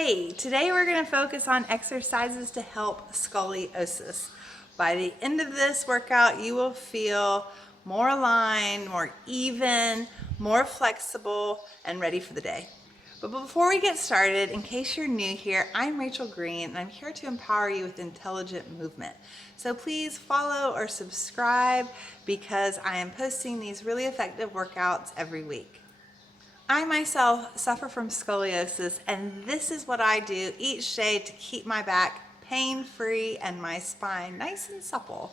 Hey, today we're going to focus on exercises to help scoliosis. By the end of this workout, you will feel more aligned, more even, more flexible, and ready for the day. But before we get started, in case you're new here, I'm Rachel Greene, and I'm here to empower you with intelligent movement. So please follow or subscribe because I am posting these really effective workouts every week. I myself suffer from scoliosis, and this is what I do each day to keep my back pain-free and my spine nice and supple.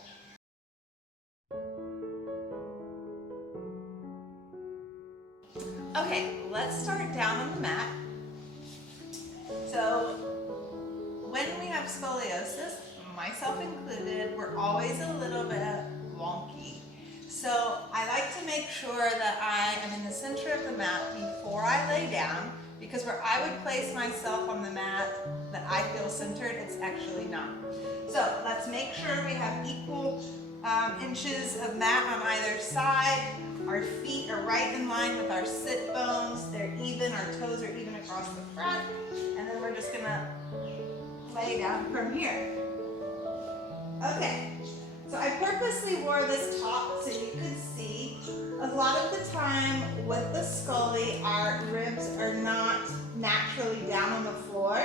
Okay, let's start down on the mat. So when we have scoliosis, myself included, we're always a little bit wonky. So I like to make sure that I am in the center of the mat before I lay down, because where I would place myself on the mat that I feel centered, it's actually not. So let's make sure we have equal inches of mat on either side. Our feet are right in line with our sit bones. They're even, our toes are even across the front. And then we're just gonna lay down from here. Okay. So I purposely wore this top so you could see. A lot of the time with the scully, our ribs are not naturally down on the floor.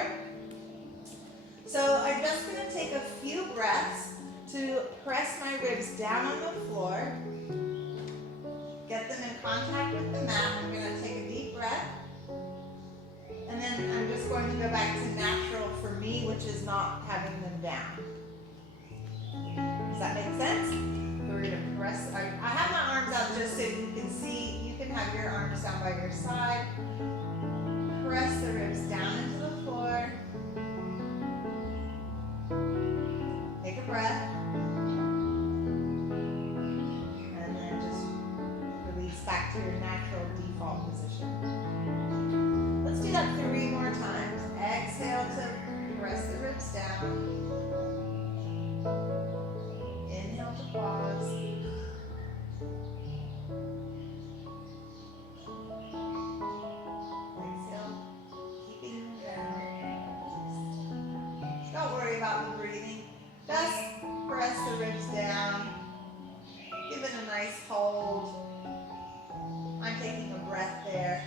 So I'm just going to take a few breaths to press my ribs down on the floor. Get them in contact with the mat. I'm going to take a deep breath. And then I'm just going to go back to natural for me, which is not having them down. Does that make sense? So we're going to press, I have my arms out just so you can see. You can have your arms down by your side. Press the ribs down into the floor. Take a breath. And then just release back to your natural default position. Let's do that 3 more times. Exhale to press the ribs down. Inhale to pause. Exhale, keeping them down. Don't worry about the breathing. Just press the ribs down. Give it a nice hold. I'm taking a breath there.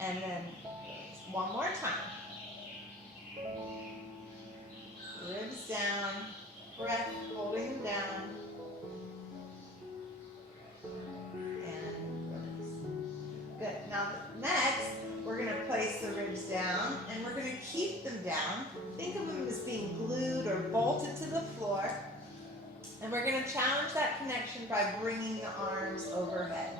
And then one more time. Ribs down. Breath, holding them down, and release. Good. Now next, we're going to place the ribs down, and we're going to keep them down. Think of them as being glued or bolted to the floor, and we're going to challenge that connection by bringing the arms overhead.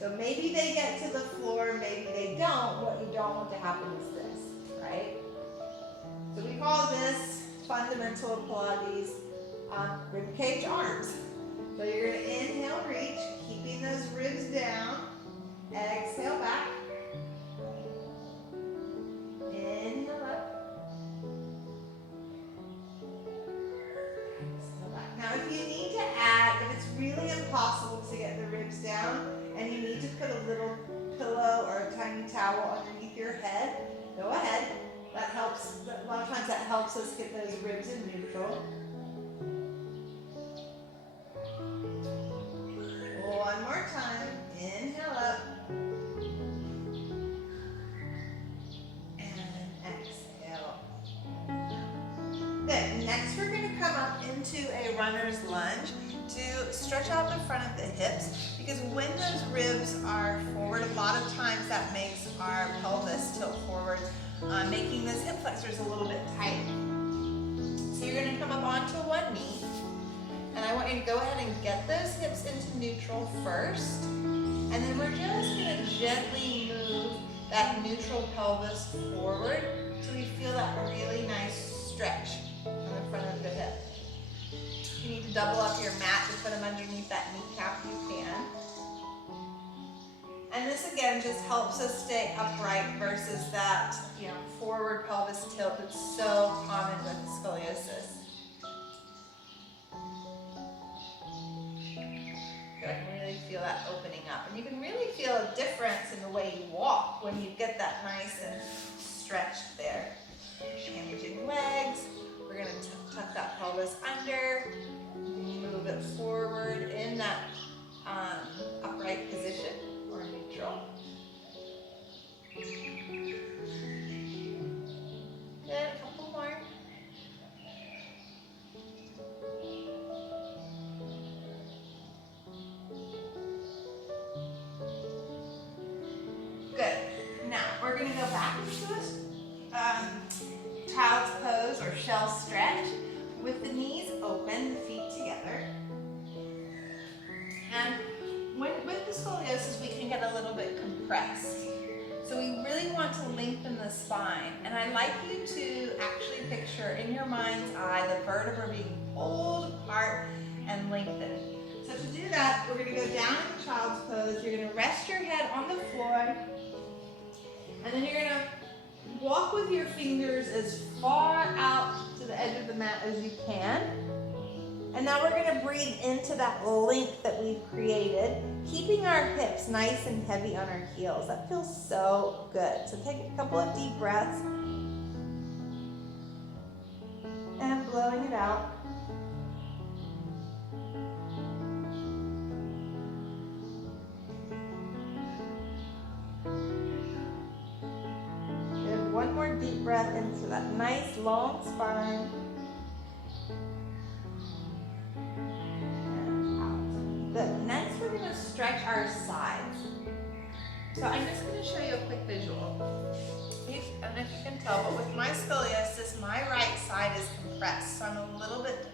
So maybe they get to the floor, maybe they don't. What you don't want to happen is this, right? So we call this fundamental Pilates Ribcage Arms. So you're going to inhale, reach, keeping those ribs down. Exhale back. Inhale up. Exhale back. Now if you need to add, if it's really impossible to get the ribs down and you need to put a little pillow or a tiny towel underneath your head, go ahead. That helps, a lot of times that helps us get those ribs in neutral. One more time. Inhale up. And exhale. Good. Next we're going to come up into a runner's lunge to stretch out the front of the hips, because when those ribs are forward, a lot of times that makes our pelvis tilt forward, making those hip flexors a little bit tight. So you're going to come up onto one knee, and I want you to go ahead and get those hips into neutral first, and then we're just going to gently move that neutral pelvis forward so we feel that really nice stretch on the front of the hip. If you need to double up your mat to put them underneath that kneecap, you can. And this again just helps us stay upright versus that, forward pelvis tilt that's so common with scoliosis. Good. Really feel that opening up. And you can really feel a difference in the way you walk when you get that nice and stretched there. Changing legs. We're going to tuck that pelvis under, move it forward in that upright position or neutral. Good, a couple more. Good. Now we're going to go back into a child's pose or shell stretch with the knees open, the feet together. And with the scoliosis, we can get a little bit compressed. So we really want to lengthen the spine. And I'd like you to actually picture in your mind's eye the vertebra being pulled apart and lengthened. So to do that, we're going to go down in child's pose. You're going to rest your head on the floor. And then you're going to walk with your fingers as far out to the edge of the mat as you can. And now we're going to breathe into that length that we've created, keeping our hips nice and heavy on our heels. That feels so good. So take a couple of deep breaths and blowing it out. Good. One more deep breath into that nice long spine. Next, we're going to stretch our sides. So I'm just going to show you a quick visual. I don't know if you can tell, but with my scoliosis, my right side is compressed. So I'm a little bit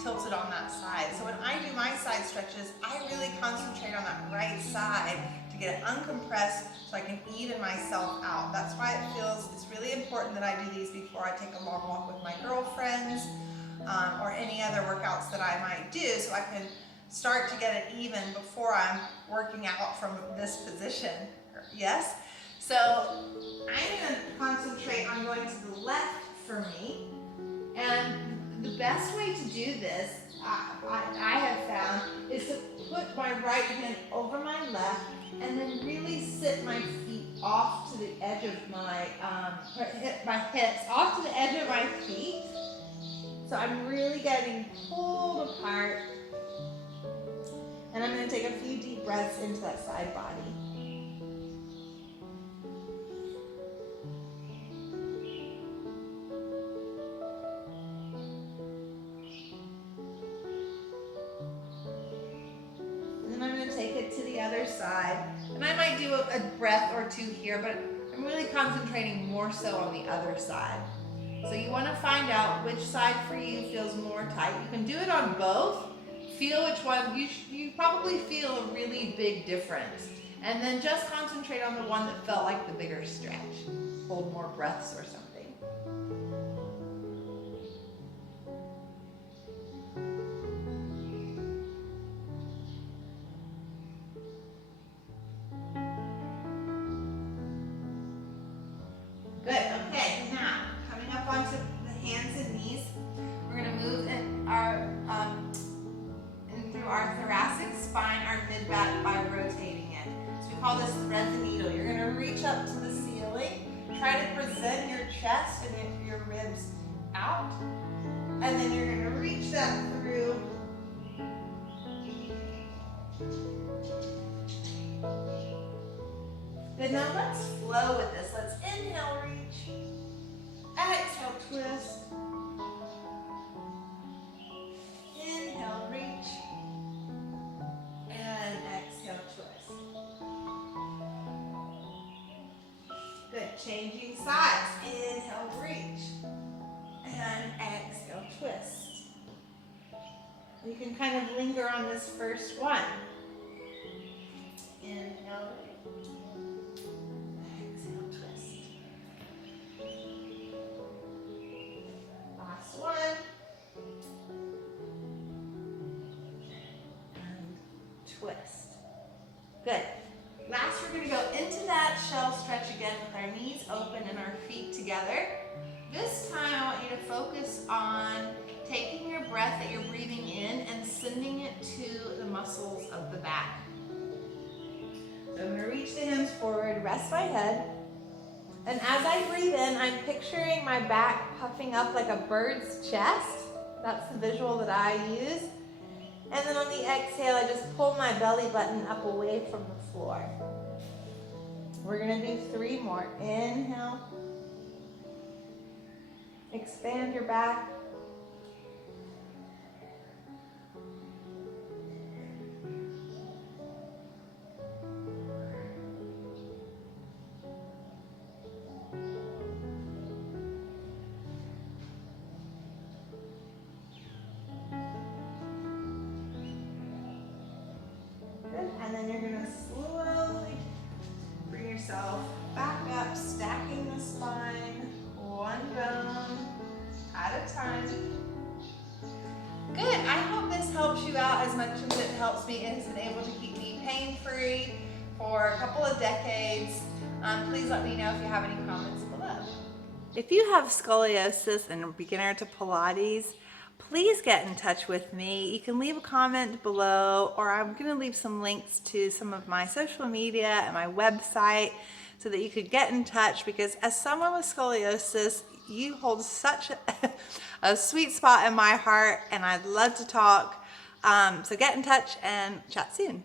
tilted on that side. So when I do my side stretches, I really concentrate on that right side to get it uncompressed so I can even myself out. That's why it's really important that I do these before I take a long walk with my girlfriends or any other workouts that I might do, so I can start to get it even before I'm working out from this position. Yes? So I'm going to concentrate on going to the left for me. And the best way to do this, I have found, is to put my right hand over my left and then really sit my feet off to the edge of my hips, off to the edge of my feet. So I'm really getting pulled apart. And I'm going to take a few deep breaths into that side body. And then I'm going to take it to the other side. And I might do a breath or two here, but I'm really concentrating more so on the other side. So you want to find out which side for you feels more tight. You can do it on both. Feel which one, you probably feel a really big difference. And then just concentrate on the one that felt like the bigger stretch. Hold more breaths or something. Good, okay, now coming up onto the hands and knees, we're going to move in through our thoracic spine, our mid-back by rotating it. So we call this thread the needle. You're going to reach up to the ceiling, try to present your chest and your ribs out, and then you're going to reach that through. Good, now let's flow with this. Let's inhale, reach, exhale, twist, inhale, reach, and exhale, twist. Good, changing sides. Inhale, reach, and exhale, twist. You can kind of linger on this first one. Inhale, reach, exhale, twist. Last one. Twist. Good. Last, we're going to go into that shell stretch again with our knees open and our feet together. This time, I want you to focus on taking your breath that you're breathing in and sending it to the muscles of the back. So I'm gonna reach the hands forward, rest my head. And as I breathe in, I'm picturing my back puffing up like a bird's chest. That's the visual that I use. And then on the exhale, I just pull my belly button up away from the floor. We're gonna do 3 more. Inhale. Expand your back. And then you're gonna slowly bring yourself back up, stacking the spine, one bone at a time. Good, I hope this helps you out as much as it helps me. It has been able to keep me pain-free for a couple of decades. Please let me know if you have any comments below. If you have scoliosis and are a beginner to Pilates, please get in touch with me. You can leave a comment below, or I'm going to leave some links to some of my social media and my website so that you could get in touch, because as someone with scoliosis, you hold such a sweet spot in my heart, and I'd love to talk. So get in touch and chat soon.